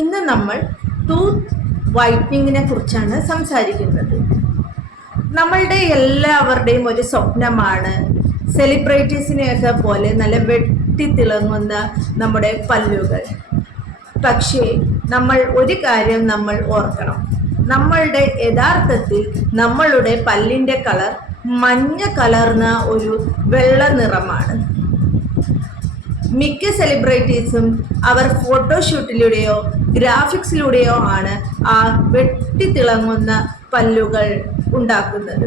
ഇന്ന് നമ്മൾ ടൂത്ത് വൈറ്റനിങ്ങിനെ കുറിച്ചാണ് സംസാരിക്കുന്നത്. നമ്മളുടെ എല്ലാവരുടെയും ഒരു സ്വപ്നമാണ് സെലിബ്രിറ്റീസിനെയൊക്കെ പോലെ നല്ല വെട്ടിത്തിളങ്ങുന്ന നമ്മുടെ പല്ലുകൾ. പക്ഷേ നമ്മൾ ഒരു കാര്യം നമ്മൾ ഓർക്കണം. നമ്മളുടെ യഥാർത്ഥത്തിൽ നമ്മളുടെ പല്ലിന്റെ കളർ മഞ്ഞ കലർന്ന ഒരു വെള്ള നിറമാണ്. മിക്ക സെലിബ്രിറ്റീസും അവർ ഫോട്ടോഷൂട്ടിലൂടെയോ ഗ്രാഫിക്സിലൂടെയോ ആണ് ആ വെട്ടിത്തിളങ്ങുന്ന പല്ലുകൾ ഉണ്ടാക്കുന്നത്.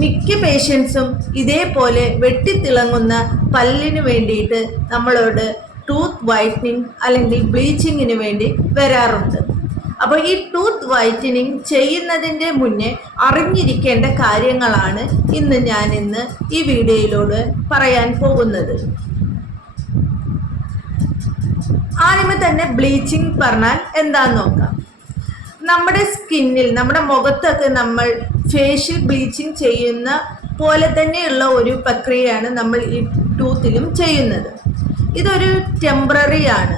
മിക്ക പേഷ്യൻസും ഇതേപോലെ വെട്ടിത്തിളങ്ങുന്ന പല്ലിന് വേണ്ടിയിട്ട് നമ്മളോട് ടൂത്ത് വൈറ്റനിങ് അല്ലെങ്കിൽ ബ്ലീച്ചിങ്ങിന് വേണ്ടി വരാറുണ്ട്. അപ്പോൾ ഈ ടൂത്ത് വൈറ്റനിങ് ചെയ്യുന്നതിന്റെ മുന്നേ അറിഞ്ഞിരിക്കേണ്ട കാര്യങ്ങളാണ് ഇന്ന് ഞാൻ ഇന്ന് ഈ വീഡിയോയിലൂടെ പറയാൻ പോകുന്നത്. ആദ്യമേ തന്നെ ബ്ലീച്ചിങ് പറഞ്ഞാൽ എന്താന്ന് നോക്കാം. നമ്മുടെ സ്കിന്നിൽ നമ്മുടെ മുഖത്തൊക്കെ നമ്മൾ ഫേഷ്യൽ ബ്ലീച്ചിങ് ചെയ്യുന്ന പോലെ തന്നെയുള്ള ഒരു പ്രക്രിയയാണ് നമ്മൾ ഈ ടൂത്തിലും ചെയ്യുന്നത്. ഇതൊരു ടെമ്പററി ആണ്.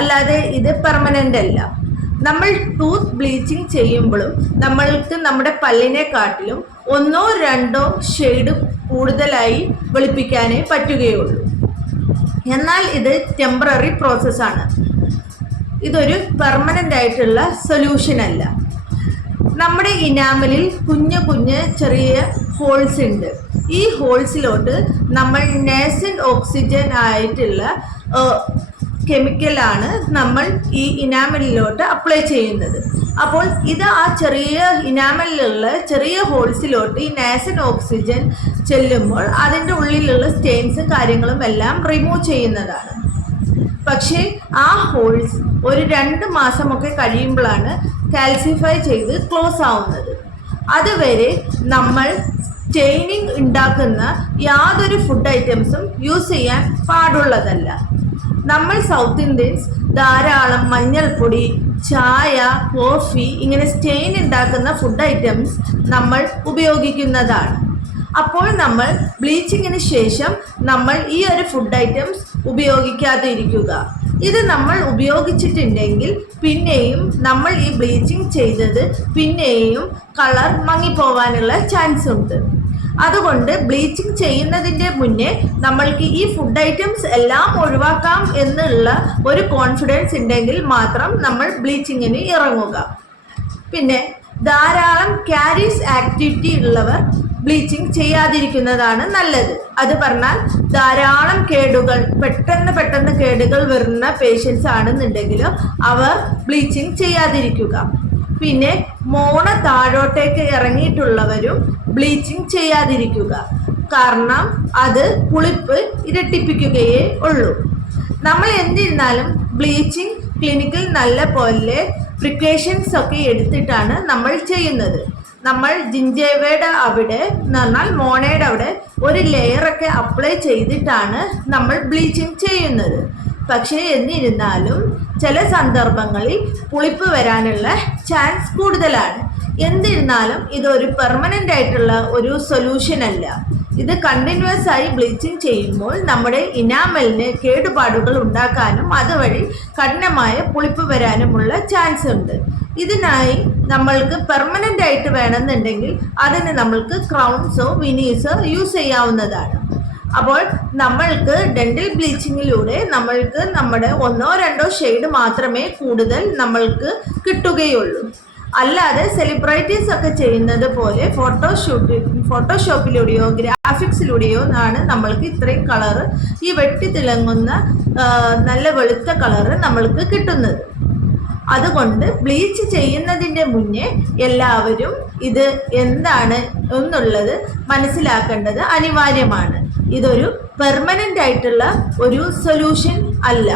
അല്ലാതെ ഇത് പെർമനന്റ് അല്ല. നമ്മൾ ടൂത്ത് ബ്ലീച്ചിങ് ചെയ്യുമ്പോഴും നമ്മൾക്ക് നമ്മുടെ പല്ലിനെ കാട്ടിലും ഒന്നോ രണ്ടോ ഷെയ്ഡ് കൂടുതലായി വെളുപ്പിക്കാനേ പറ്റുകയുള്ളൂ. എന്നാൽ ഇത് ടെമ്പററി പ്രോസസ്സാണ് ഇതൊരു പെർമനന്റ് ആയിട്ടുള്ള സൊല്യൂഷൻ അല്ല. നമ്മുടെ ഇനാമലിൽ കുഞ്ഞു കുഞ്ഞ് ചെറിയ ഹോൾസ് ഉണ്ട്. ഈ ഹോൾസിലോട്ട് നമ്മൾ നേസൻ ഓക്സിജൻ ആയിട്ടുള്ള കെമിക്കലാണ് നമ്മൾ ഈ ഇനാമലിലോട്ട് അപ്ലൈ ചെയ്യുന്നത്. അപ്പോൾ ഇത് ആ ചെറിയ ഇനാമലിലുള്ള ചെറിയ ഹോൾസിലോട്ട് ഈ നാസൻ ഓക്സിജൻ ചെല്ലുമ്പോൾ അതിന്റെ ഉള്ളിലുള്ള സ്റ്റെയിൻസും കാര്യങ്ങളും എല്ലാം റിമൂവ് ചെയ്യുന്നതാണ്. പക്ഷേ ആ ഹോൾസ് ഒരു രണ്ട് മാസമൊക്കെ കഴിയുമ്പോഴാണ് കാൽസിഫൈ ചെയ്ത് ക്ലോസ് ആവുന്നത്. അതുവരെ നമ്മൾ സ്റ്റെയിനിങ് ഉണ്ടാക്കുന്ന യാതൊരു ഫുഡ് ഐറ്റംസും യൂസ് ചെയ്യാൻ പാടുള്ളതല്ല. നമ്മൾ സൗത്ത് ഇന്ത്യൻസ് ധാരാളം മഞ്ഞൾപ്പൊടി ചായ കോഫി ഇങ്ങനെ സ്റ്റെയിൻ ഉണ്ടാക്കുന്ന ഫുഡ് ഐറ്റംസ് നമ്മൾ ഉപയോഗിക്കുന്നതാണ്. അപ്പോൾ നമ്മൾ ബ്ലീച്ചിങ്ങിന് ശേഷം നമ്മൾ ഈ ഒരു ഫുഡ് ഐറ്റംസ് ഉപയോഗിക്കാതെ ഇരിക്കുക ഇത് നമ്മൾ ഉപയോഗിച്ചിട്ടുണ്ടെങ്കിൽ പിന്നെയും നമ്മൾ ഈ ബ്ലീച്ചിങ് ചെയ്തത് പിന്നെയും കളർ മങ്ങിപ്പോവാനുള്ള ചാൻസ് ഉണ്ട്. അതുകൊണ്ട് ബ്ലീച്ചിങ് ചെയ്യുന്നതിന്റെ മുന്നേ നമ്മൾക്ക് ഈ ഫുഡ് ഐറ്റംസ് എല്ലാം ഒഴിവാക്കാം എന്നുള്ള ഒരു കോൺഫിഡൻസ് ഉണ്ടെങ്കിൽ മാത്രം നമ്മൾ ബ്ലീച്ചിങ്ങിന് ഇറങ്ങുക. പിന്നെ ധാരാളം ക്യാരീസ് ആക്ടിവിറ്റി ഉള്ളവർ ബ്ലീച്ചിങ് ചെയ്യാതിരിക്കുന്നതാണ് നല്ലത്. അത് പറഞ്ഞാൽ ധാരാളം കേടുകൾ പെട്ടെന്ന് പെട്ടെന്ന് കേടുകൾ വരുന്ന പേഷ്യൻസ് ആണെന്നുണ്ടെങ്കിലും അവർ ബ്ലീച്ചിങ് ചെയ്യാതിരിക്കുക. പിന്നെ മോണ താഴോട്ടേക്ക് ഇറങ്ങിയിട്ടുള്ളവരും ബ്ലീച്ചിങ് ചെയ്യാതിരിക്കുക. കാരണം അത് പുളിപ്പ് ഇരട്ടിപ്പിക്കുകയേ ഉള്ളൂ. നമ്മൾ എന്തിരുന്നാലും ബ്ലീച്ചിങ് ക്ലിനിക്കിൽ നല്ല പോലെ പ്രിക്കോഷൻസ് ഒക്കെ എടുത്തിട്ടാണ് നമ്മൾ ചെയ്യുന്നത്. നമ്മൾ ജിഞ്ചേവയുടെ അവിടെ എന്ന് പറഞ്ഞാൽ മോണയുടെ അവിടെ ഒരു ലെയറൊക്കെ അപ്ലൈ ചെയ്തിട്ടാണ് നമ്മൾ ബ്ലീച്ചിങ് ചെയ്യുന്നത്. പക്ഷേ എന്നിരുന്നാലും ചില സന്ദർഭങ്ങളിൽ പുളിപ്പ് വരാനുള്ള ചാൻസ് കൂടുതലാണ്. എന്നിരുന്നാലും ഒരു പെർമനന്റ് ആയിട്ടുള്ള ഒരു സൊല്യൂഷൻ അല്ല. ഇത് കണ്ടിന്യൂസ് ആയി ബ്ലീച്ചിങ് ചെയ്യുമ്പോൾ നമ്മുടെ ഇനാമലിന് കേടുപാടുകൾ ഉണ്ടാക്കാനും അതുവഴി കഠിനമായ പുളിപ്പ് വരാനുമുള്ള ചാൻസ് ഉണ്ട്. ഇതിനായി നമ്മൾക്ക് പെർമനന്റ് ആയിട്ട് വേണമെന്നുണ്ടെങ്കിൽ അതിന് നമ്മൾക്ക് ക്രൗൺസോ വിനീസോ യൂസ് ചെയ്യാവുന്നതാണ്. അപ്പോൾ നമ്മൾക്ക് ഡെന്റൽ ബ്ലീച്ചിങ്ങിലൂടെ നമ്മൾക്ക് നമ്മുടെ ഒന്നോ രണ്ടോ ഷെയ്ഡ് മാത്രമേ കൂടുതൽ നമ്മൾക്ക് കിട്ടുകയുള്ളൂ. അല്ലാതെ സെലിബ്രിറ്റീസ് ഒക്കെ ചെയ്യുന്നത് പോലെ ഫോട്ടോഷൂട്ട് ഫോട്ടോഷോപ്പിലൂടെയോ ഗ്രാഫിക്സിലൂടെയോ ആണ് നമ്മൾക്ക് ഇത്രയും കളറ് ഈ വെട്ടി തിളങ്ങുന്ന നല്ല വെളുത്ത കളറ് നമ്മൾക്ക് കിട്ടുന്നത്. അതുകൊണ്ട് ബ്ലീച്ച് ചെയ്യുന്നതിന്റെ മുന്നേ എല്ലാവരും ഇത് എന്താണ് എന്നുള്ളത് മനസ്സിലാക്കേണ്ടത് അനിവാര്യമാണ്. ഇതൊരു പെർമനന്റ് ആയിട്ടുള്ള ഒരു സൊല്യൂഷൻ അല്ല.